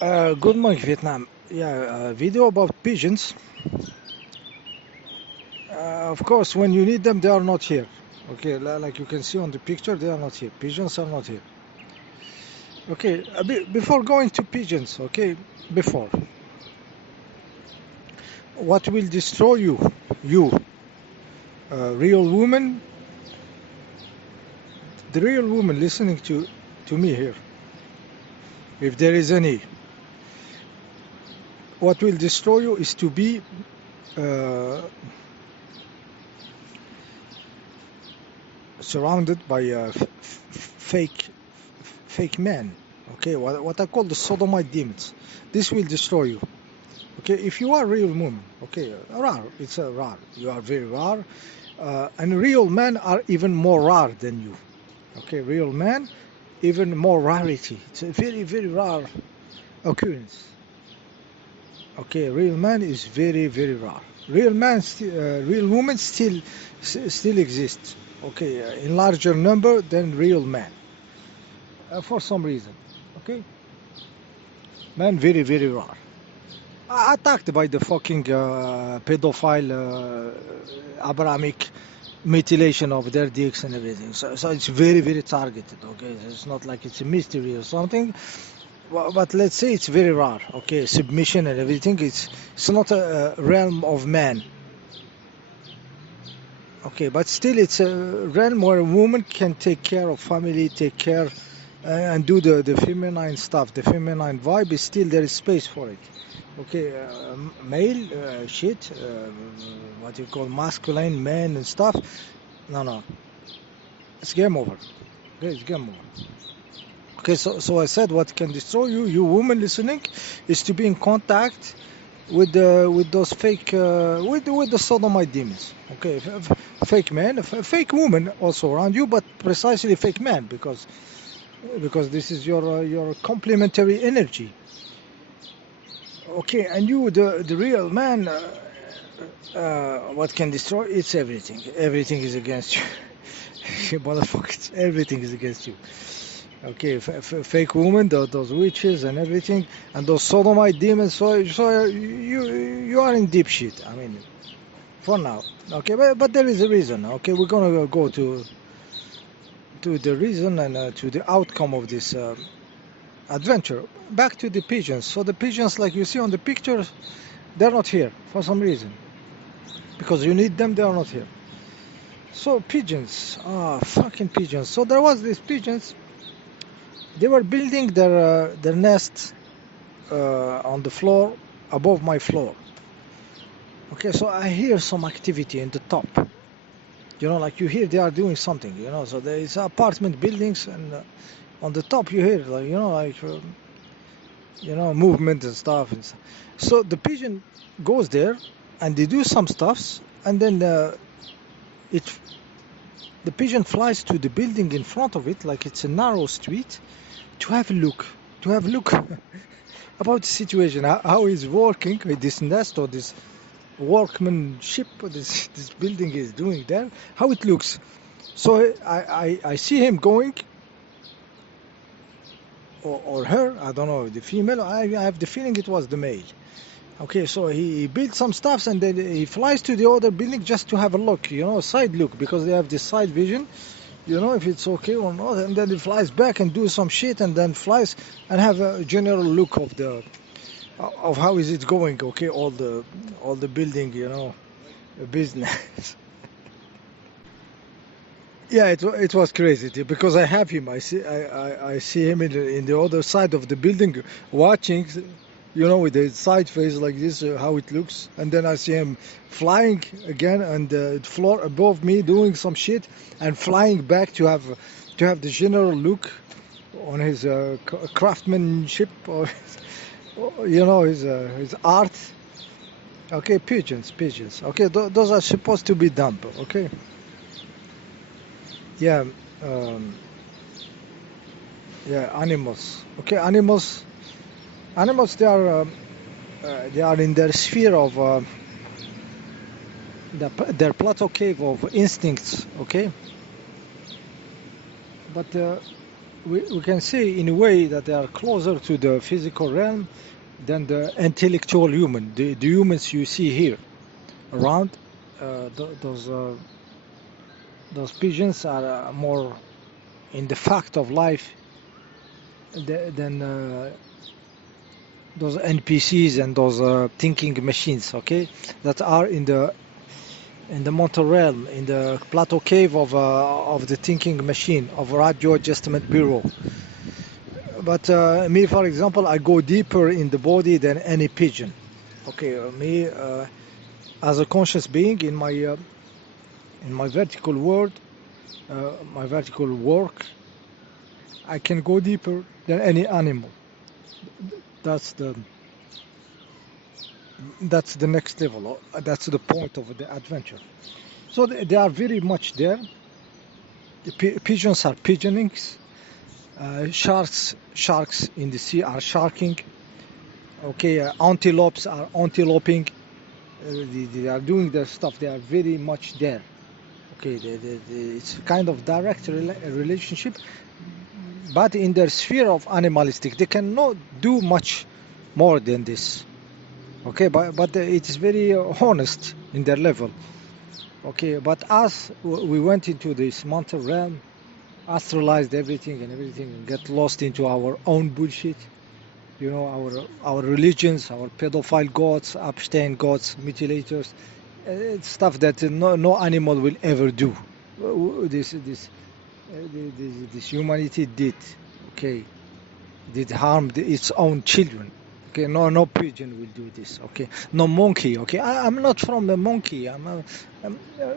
Good morning, Vietnam. Yeah, video about pigeons. Of course, when you need them, they are not here. Okay, like you can see on the picture, they are not here. Pigeons are not here. Okay, before going to pigeons, okay, before, what will destroy you? You, real woman, the real woman listening to me here, if there is any, what will destroy you is to be uh, surrounded by fake men. Okay, what I call the sodomite demons. This will destroy you. Okay, if you are a real woman, okay, rare, it's a rare. You are very rare, and real men are even more rare than you. Okay, real men, even more rarity. It's a very very rare occurrence. Okay, real man is very rare. Real women still exist. Okay, in larger number than real men, for some reason. Okay, man, very rare. Attacked by the fucking pedophile Abrahamic mutilation of their dicks and everything. So it's very targeted. Okay, it's not like it's a mystery or something. But let's say it's very rare. Okay, submission and everything. It's not a realm of man. Okay, but still it's a realm where a woman can take care of family, take care and do the feminine stuff. The feminine vibe is still there is space for it. Okay, male shit, what you call masculine men and stuff. No, it's game over. Okay, it's game over. Okay, so I said what can destroy you, you woman listening, is to be in contact with those fake with the sodomite demons. Okay, fake men, fake woman also around you, but precisely fake man because this is your complementary energy. Okay, and you, the real man, what can destroy? It's everything. Everything is against you. You motherfuckers, everything is against you. Okay, fake women, those witches and everything, and those sodomite demons. So you are in deep shit. I mean, for now. Okay, but there is a reason. Okay, we're gonna go to the reason and to the outcome of this adventure. Back to the pigeons. So the pigeons, like you see on the picture, they're not here for some reason. Because you need them, they are not here. So pigeons, fucking pigeons. So there was these pigeons. They were building their nest on the floor above my floor. Okay, so I hear some activity in the top. You know, like you hear they are doing something. You know, so there is apartment buildings, and on the top you hear, like movement and stuff. So the pigeon goes there, and they do some stuffs, and then it the pigeon flies to the building in front of it, like it's a narrow street, to have a look, about the situation, how it's working with this nest or this workmanship this building is doing there, how it looks. So I see him going, or her, I don't know, the female. I have the feeling it was the male. Okay, so he built some stuffs and then he flies to the other building just to have a look, side look, because they have this side vision, if it's okay or not, and then he flies back and do some shit and then flies and have a general look of how is it going. Okay, all the building, business. Yeah, it was crazy because I have him. I see him in the other side of the building watching, with the side face like this, how it looks, and then I see him flying again and the floor above me doing some shit and flying back to have the general look on his craftsmanship or his art. Okay, pigeons. Okay, those are supposed to be dumb. Okay, yeah, um, yeah, animals. Okay, animals. They are in their sphere of their plateau cave of instincts. Okay, but we can say in a way that they are closer to the physical realm than the intellectual human, the humans you see here around. Those pigeons are more in the fact of life than those NPCs and those thinking machines, okay, that are in the mental realm, in the plateau cave of the thinking machine of Radio Adjustment Bureau. But me, for example, I go deeper in the body than any pigeon. Okay, me as a conscious being in my vertical world, my vertical work, I can go deeper than any animal. That's the that's the next level. That's the point of the adventure. So they are very much there. The pigeons are pigeoning. Sharks in the sea are sharking. Okay, antelopes are anteloping. They are doing their stuff. They are very much there. Okay, it's kind of direct relationship, but in their sphere of animalistic, they cannot do much more than this. Okay, but it is very honest in their level. Okay, but as we went into this mental realm, astralized everything and get lost into our own bullshit, you know, our religions, our pedophile gods, Epstein gods, mutilators, stuff that no animal will ever do. This humanity did, okay, did harm its own children. Okay, no pigeon will do this. Okay, no monkey. Okay, I'm not from a monkey.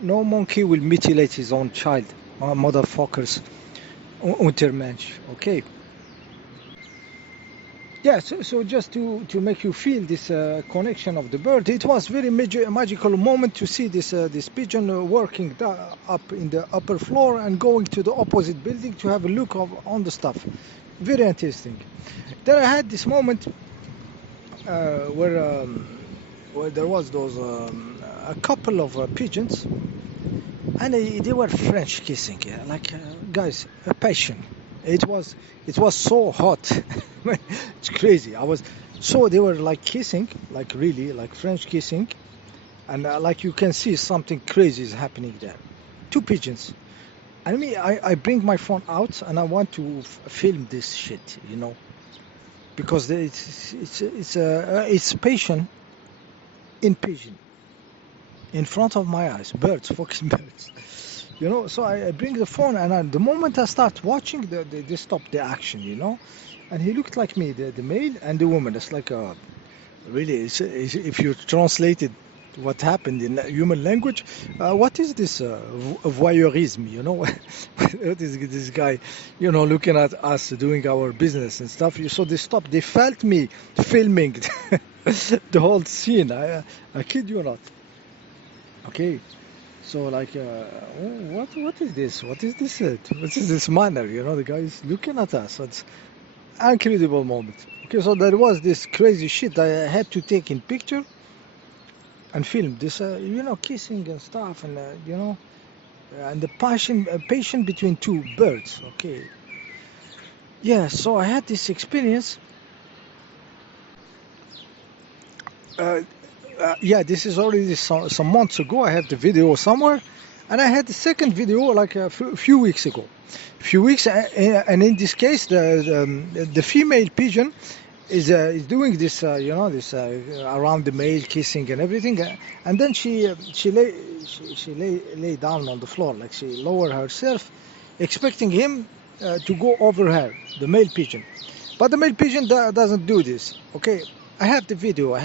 No monkey will mutilate his own child. Motherfuckers, Untermensch. Okay. Yeah, so just to make you feel this connection of the bird, it was very magical moment to see this pigeon working up in the upper floor and going to the opposite building to have a look on the stuff. Very interesting. Then I had this moment where there was those a couple of pigeons, and they were French kissing, yeah, like guys, a passion. It was so hot. It's crazy. So they were like kissing, like really, like French kissing, and like you can see something crazy is happening there. Two pigeons. And me, I bring my phone out and I want to film this shit, you know, because it's patient in pigeon in front of my eyes, birds, fucking birds. You know, so I bring the phone, and the moment I start watching, they stop the action, you know. And he looked like me, the male and the woman. It's like really, if you translated what happened in human language, what is this voyeurism, you know? What is this guy, you know, looking at us doing our business and stuff? So they stopped. They felt me filming the whole scene. I kid you not. Okay. So like, what is this? What is this? What is this manner? You know, the guy is looking at us. It's incredible moment. Okay, so there was this crazy shit I had to take in picture and film this, you know, kissing and stuff, and you know, and the passion between two birds. Okay, yeah. So I had this experience. Yeah, this is already some months ago. I have the video somewhere, and I had the second video like a few weeks ago. And in this case, the female pigeon is doing this, you know, this around the male kissing and everything, and then she lay down on the floor, like she lowered herself, expecting him to go over her, the male pigeon. But the male pigeon doesn't do this. Okay, I have the video.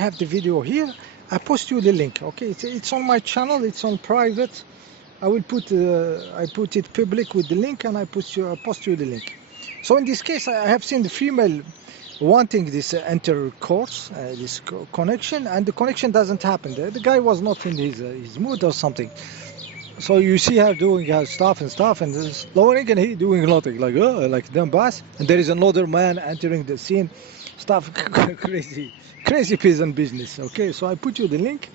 Here. I post you the link. Okay, it's on my channel. It's on private. I will put it public with the link, and I post you the link. So in this case, I have seen the female wanting this intercourse, this connection, and the connection doesn't happen. The guy was not in his mood or something. So you see her doing her stuff, and just lowering, and he doing nothing, like dumb bass. And there is another man entering the scene. Stuff crazy pigeon business. Okay, so I put you the link.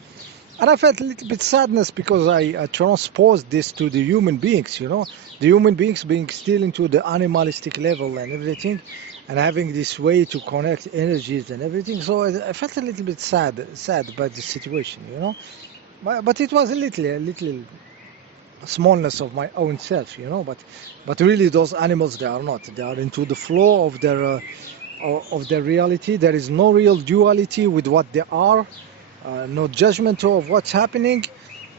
And I felt a little bit sadness because I transposed this to the human beings, you know, the human beings being still into the animalistic level and everything, and having this way to connect energies and everything. So I felt a little bit sad about the situation, you know. But it was a little smallness of my own self, you know. But really, those animals, they are not. They are into the flow of their reality. There is no real duality with what they are. No judgment of what's happening.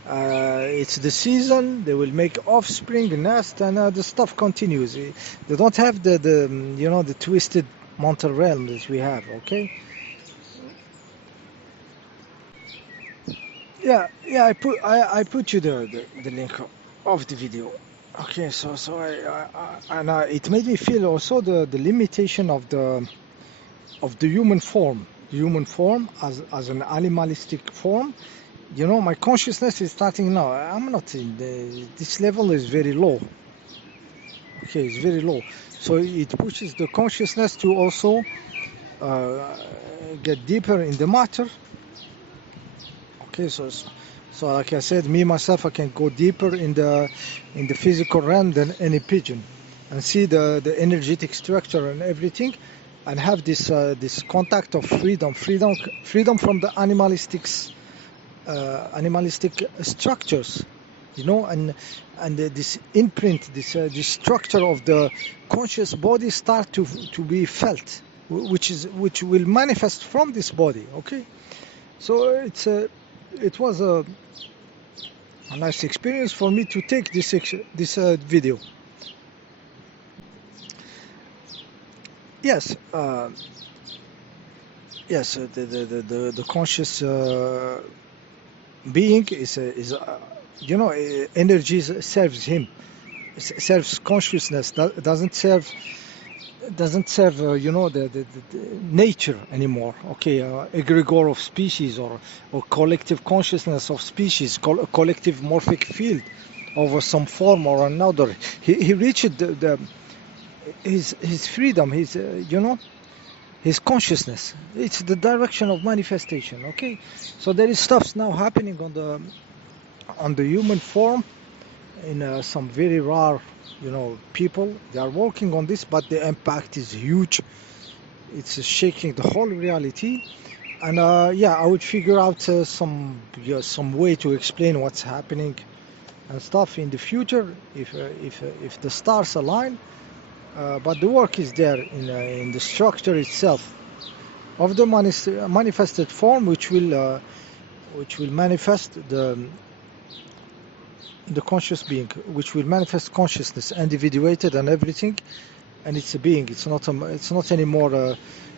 It's the season. They will make offspring, nest, and the stuff continues. They don't have you know, the twisted mental realm that we have. Okay. Yeah. I put you the link of the video. Okay. So and it made me feel also the limitation of the human form. The human form as an animalistic form. You know, my consciousness is starting now. I'm not in this level is very low. Okay, it's very low. So it pushes the consciousness to also uh, get deeper in the matter. Okay, so like I said, me myself, I can go deeper in the physical realm than any pigeon, and see the energetic structure and everything, and have this contact of freedom from the animalistic structures, you know, and this imprint, this structure of the conscious body start to be felt, which will manifest from this body. Okay, so it was a nice experience for me to take this video. Yes, yes, the conscious being you know, energy serves him, serves consciousness, doesn't serve you know, the nature anymore. Okay, egregore of species, or collective consciousness of species, collective morphic field over some form or another. He reached his freedom, his you know, his consciousness. It's the direction of manifestation. Okay, so there is stuff now happening on the human form in some very rare, you know, people. They are working on this, but the impact is huge. It's shaking the whole reality. And yeah, I would figure out some way to explain what's happening and stuff in the future if the stars align. But the work is there in the structure itself of the manifested form, which will manifest the conscious being, which will manifest consciousness, individuated and everything, and it's a being. It's not anymore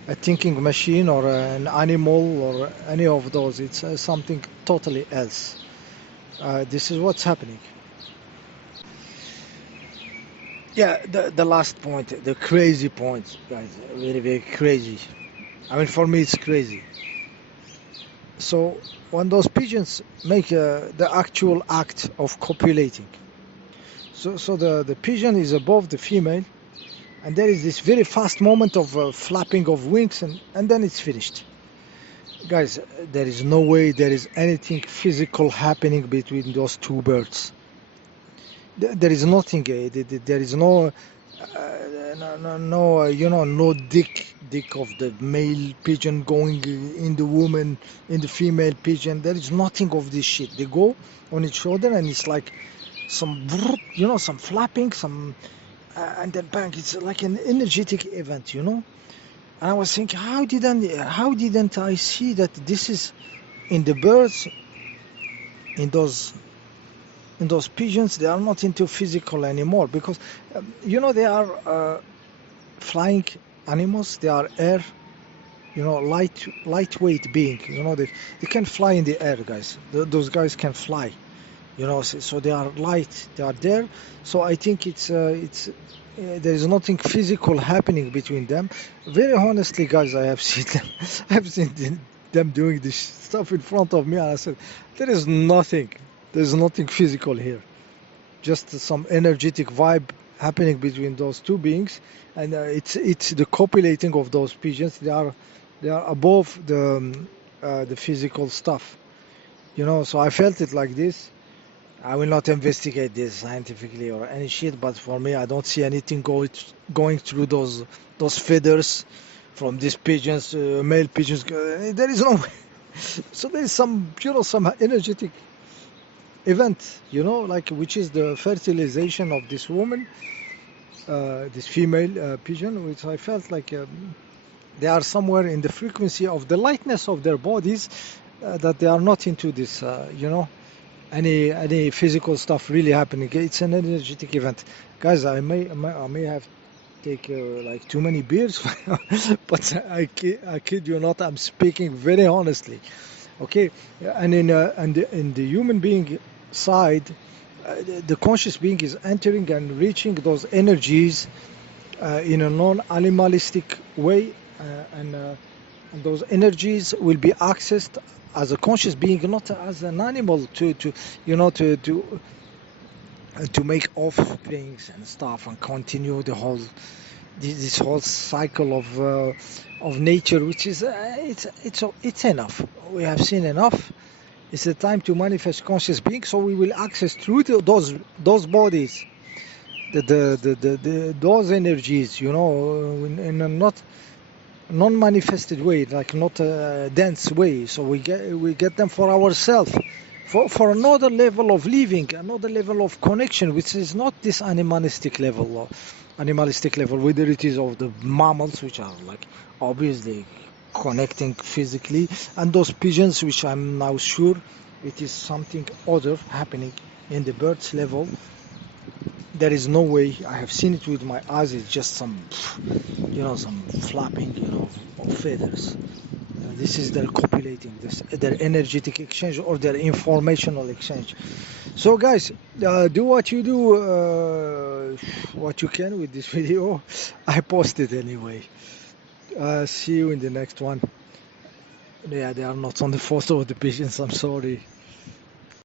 a thinking machine or an animal or any of those. It's something totally else. This is what's happening. Yeah, the last point, the crazy point, guys, very very crazy. I mean, for me, it's crazy. So when those pigeons make the actual act of copulating, so the pigeon is above the female, and there is this very fast moment of flapping of wings, and then it's finished. Guys, there is no way there is anything physical happening between those two birds. There is nothing. There is no, you know, no dick of the male pigeon going in the woman, in the female pigeon. There is nothing of this shit. They go on each other, and it's like some, you know, some flapping, some, and then bang. It's like an energetic event, you know. And I was thinking, how didn't I see that this is in the birds, in those pigeons? They are not into physical anymore because, you know, they are flying animals. They are air, you know, lightweight being. You know, they can fly in the air, guys. Those guys can fly. You know, so they are light. They are there. So I think there is nothing physical happening between them. Very honestly, guys, I have seen them. I've seen them doing this stuff in front of me, and I said, there is nothing. There's nothing physical here. Just some energetic vibe happening between those two beings, and it's the copulating of those pigeons. They are above the physical stuff. So I felt it like this. I will not investigate this scientifically or any shit, but for me, I don't see anything going through those feathers from these pigeons, male pigeons. There is no way. So there is some energetic event, like which is the fertilization of this woman, this female pigeon, which I felt like they are somewhere in the frequency of the lightness of their bodies, that they are not into this, any physical stuff really happening. It's an energetic event, guys. I may have take like too many beers, but I kid you not. I'm speaking very honestly. Okay, and in the human being side, the conscious being is entering and reaching those energies in a non-animalistic way, and those energies will be accessed as a conscious being, not as an animal to to make offsprings and stuff and continue this whole cycle of nature, which is it's enough. We have seen enough. It's the time to manifest conscious being, so we will access through those bodies, those energies, in a not non-manifested way, like not a dense way. So we get them for ourselves, for another level of living, another level of connection, which is not this animalistic level, whether it is of the mammals, which are like obviously connecting physically, and those pigeons, which I'm now sure it is something other happening in the birds level. There is no way. I have seen it with my eyes. It's just some flapping, of feathers. This is their copulating, their energetic exchange or their informational exchange. So, guys, do what you do, what you can with this video. I posted anyway. See you in the next one. Yeah, they are not on the photo of the pigeons. I'm sorry.